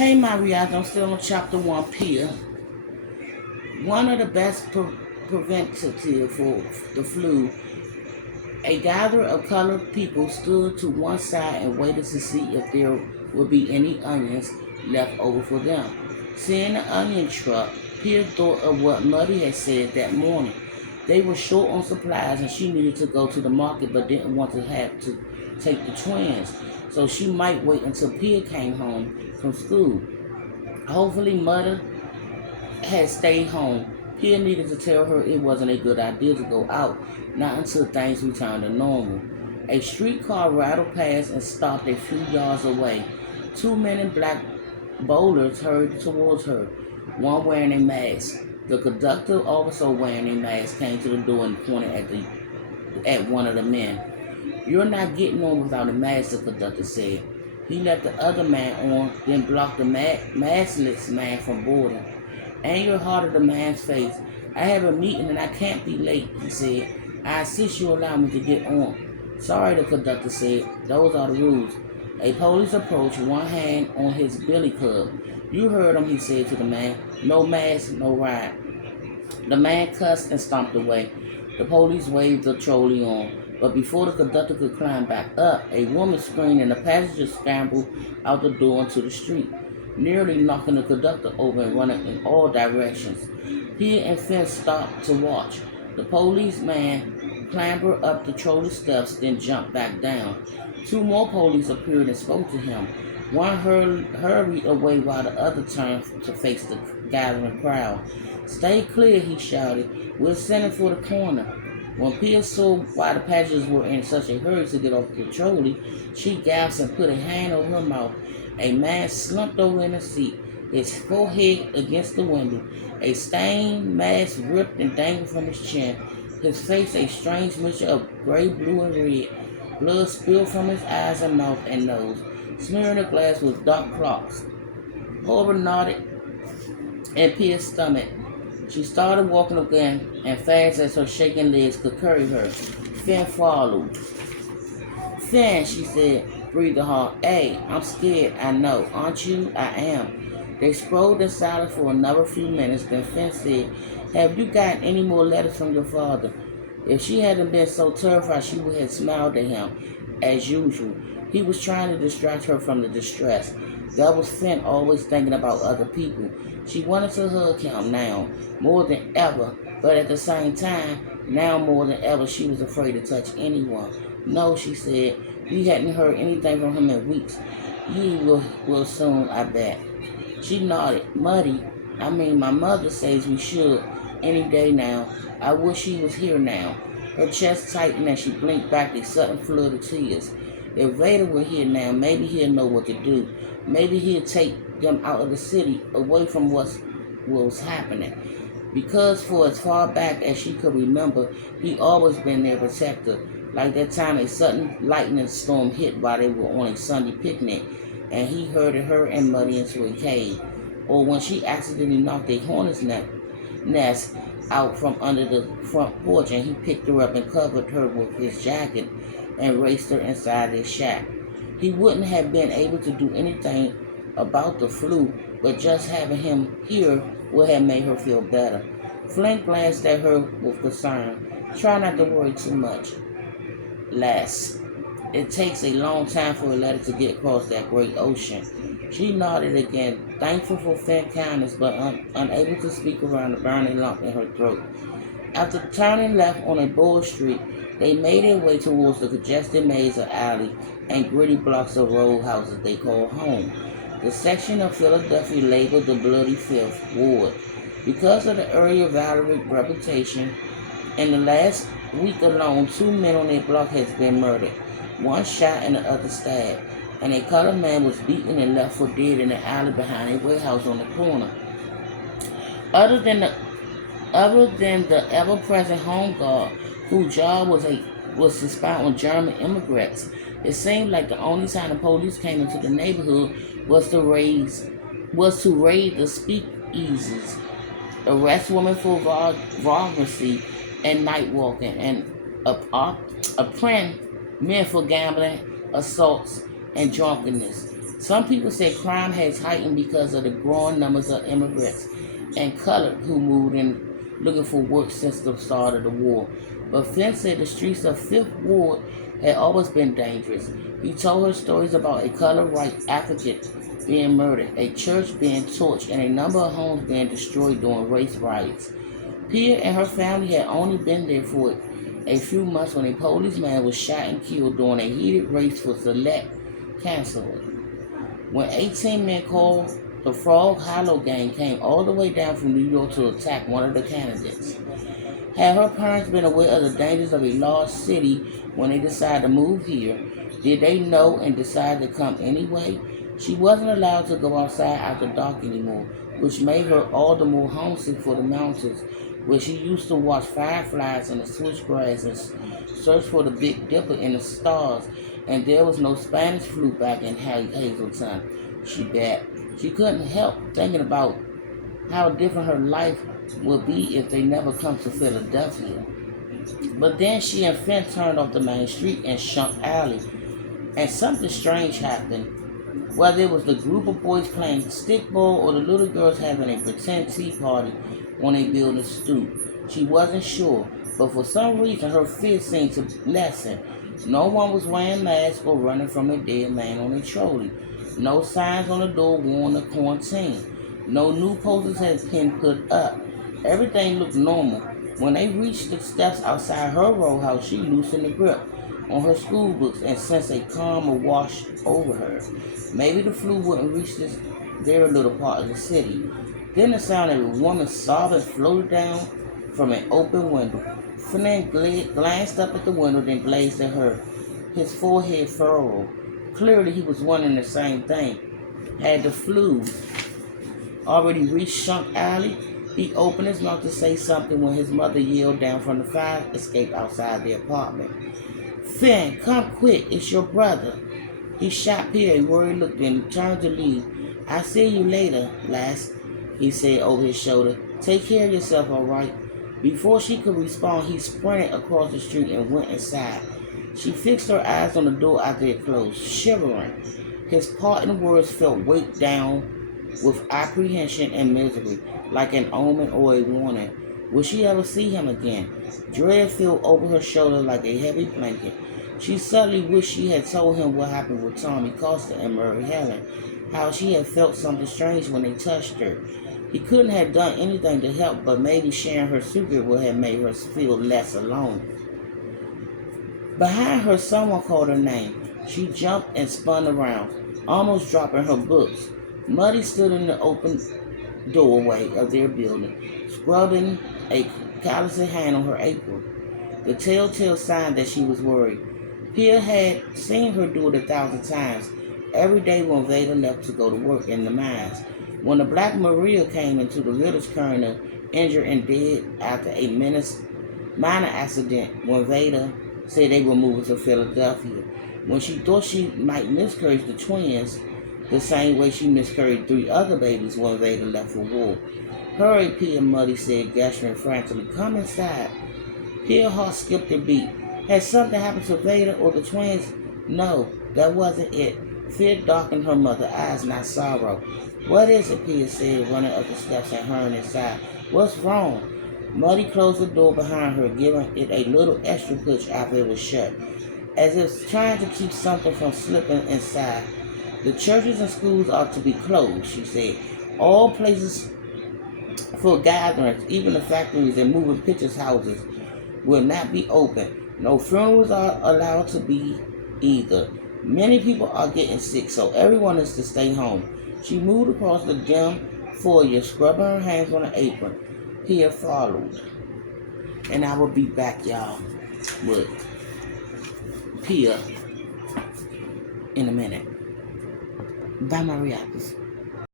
Hey, my reaction. I'm still on chapter 1 Pia. One of the best preventative for the flu. A gathering of colored people stood to one side and waited to see if there would be any onions left over for them. Seeing the onion truck, Pia thought of what Muddy had said that morning. They were short on supplies and she needed to go to the market but didn't want to have to take the twins, so she might wait until Pia came home from school. Hopefully, Muddy had stayed home. Pia needed to tell her it wasn't a good idea to go out, not until things returned to normal. A streetcar rattled past and stopped a few yards away. Two men in black bowlers hurried towards her, one wearing a mask. The conductor, also wearing a mask, came to the door and pointed at one of the men. "You're not getting on without a mask," the conductor said. He let the other man on, then blocked the maskless man from boarding. Anger haunted the man's face. "I have a meeting and I can't be late," he said. "I insist you allow me to get on." "Sorry," the conductor said. "Those are the rules." A police approached, one hand on his billy club. "You heard him," he said to the man. "No mask, no ride." The man cussed and stomped away. The police waved the trolley on, but before the conductor could climb back up, a woman screamed and the passengers scrambled out the door into the street, nearly knocking the conductor over and running in all directions. Pia and Finn stopped to watch. The policeman clambered up the trolley steps, then jumped back down. Two more police appeared and spoke to him. One hurried away while the other turned to face the gathering crowd. "Stay clear," he shouted. "We're sending for the coroner." When Pia saw why the passengers were in such a hurry to get off the trolley, she gasped and put a hand over her mouth. A man slumped over in a seat, his forehead against the window. A stained mask ripped and dangled from his chin, his face a strange mixture of gray, blue, and red. Blood spilled from his eyes and mouth and nose, smearing the glass with dark clots. Horror nodded in Pia's stomach. She started walking again, and fast as her shaking legs could carry her. Finn followed. "Finn," she said, breathing hard. "Hey, I'm scared, I know. Aren't you?" "I am." They strolled in silence for another few minutes, then Finn said, "Have you gotten any more letters from your father?" If she hadn't been so terrified, she would have smiled at him, as usual. He was trying to distract her from the distress. That was Finn, always thinking about other people. She wanted to hug him now, more than ever, but at the same time, now more than ever, she was afraid to touch anyone. "No," she said. "We hadn't heard anything from him in weeks. You will soon, I bet." She nodded. "Muddy, my mother says we should, any day now. I wish he was here now." Her chest tightened as she blinked back a sudden flood of tears. If Vader were here now, maybe he'd know what to do. Maybe he'd take them out of the city, away from what was happening. Because for as far back as she could remember, he'd always been their protector. Like that time a sudden lightning storm hit while they were on a Sunday picnic, and he herded her and Muddy into a cave. Or when she accidentally knocked a hornet's nest out from under the front porch, and he picked her up and covered her with his jacket and raced her inside his shack. He wouldn't have been able to do anything about the flu, but just having him here would have made her feel better. Flint glanced at her with concern. "Try not to worry too much, lass. It takes a long time for a letter to get across that great ocean." She nodded again, thankful for Finn's kindness, but unable to speak around the burning lump in her throat. After turning left on a bowl street, they made their way towards the congested maze of alley and gritty blocks of row houses they called home, the section of Philadelphia labeled the Bloody Fifth Ward. Because of the earlier Valerie reputation, in the last week alone, 2 men on their block has been murdered, one shot and the other stabbed, and a colored man was beaten and left for dead in the alley behind a warehouse on the corner. Other than the ever-present home guard, whose job was to spy on German immigrants, it seemed like the only time the police came into the neighborhood was to raid the speakeasies, arrest women for vagrancy and night walking, and apprehend men for gambling, assaults, and drunkenness. Some people say crime has heightened because of the growing numbers of immigrants and colored who moved in looking for work since the start of the war. But Finn said the streets of Fifth Ward had always been dangerous. He told her stories about a colored white African being murdered, a church being torched, and a number of homes being destroyed during race riots. Pia and her family had only been there for a few months when a policeman was shot and killed during a heated race for select council. When 18 men called the Frog Hollow Gang came all the way down from New York to attack one of the candidates. Had her parents been aware of the dangers of a large city when they decided to move here? Did they know and decide to come anyway? She wasn't allowed to go outside after dark anymore, which made her all the more homesick for the mountains, where she used to watch fireflies in the switchgrass and search for the Big Dipper in the stars, and there was no Spanish flu back in Hazelton. She bet. She couldn't help thinking about how different her life would be if they never come to Philadelphia. But then she and Finn turned off the main street in Shunk Alley, and something strange happened. Whether it was the group of boys playing stickball or the little girls having a pretend tea party on a building stoop, she wasn't sure, but for some reason her fear seemed to lessen. No one was wearing masks or running from a dead man on a trolley. No signs on the door warning of quarantine. No new posters had been put up. Everything looked normal. When they reached the steps outside her row house, she loosened the grip on her school books and sensed a calm wash over her. Maybe the flu wouldn't reach this very little part of the city. Then the sound of a woman sobbing floated down from an open window. Flynn glanced up at the window, then gazed at her, his forehead furrowed. Clearly he was wondering the same thing. Had the flu already reached Shunk Alley? He opened his mouth to say something when his mother yelled down from the fire escape outside the apartment. Finn, come quick, it's your brother. He shot Pierre a worried look, then turned to leave. I'll see you later, lass, he said over his shoulder. Take care of yourself, all right? Before she could respond, he sprinted across the street and went inside. She fixed her eyes on the door after it closed, shivering. His parting words felt weighed down with apprehension and misery, like an omen or a warning. Will she ever see him again? Dread filled over her shoulder like a heavy blanket. She suddenly wished she had told him what happened with Tommy Costa and Murray Helen, how she had felt something strange when they touched her. He couldn't have done anything to help, but maybe sharing her secret would have made her feel less alone. Behind her, someone called her name. She jumped and spun around, almost dropping her books. Muddy stood in the open doorway of their building, scrubbing a calloused hand on her apron, the telltale sign that she was worried. Pia had seen her do it 1,000 times, every day when Veda left to go to work in the mines. When the Black Maria came into the village coroner, injured and dead after a minor accident, when Veda said they were moving to Philadelphia. When she thought she might miscarry the twins, the same way she miscarried 3 other babies when Veda left for war. Hurry, Pia, Muddy said, gesturing frantically. Come inside. Pia's heart skipped a beat. Had something happened to Veda or the twins? No, that wasn't it. Fear darkened her mother's eyes, not sorrow. What is it? Pia said, running up the steps and hurrying inside. What's wrong? Muddy closed the door behind her, giving it a little extra push after it was shut, as if trying to keep something from slipping inside. The churches and schools are to be closed, she said. All places for gatherings, even the factories and moving pictures houses, will not be open. No funerals are allowed to be either. Many people are getting sick, so everyone is to stay home. She moved across the dim foyer, scrubbing her hands on the apron. Pia followed. And I will be back, y'all, with Pia in a minute. Bye, my reactors.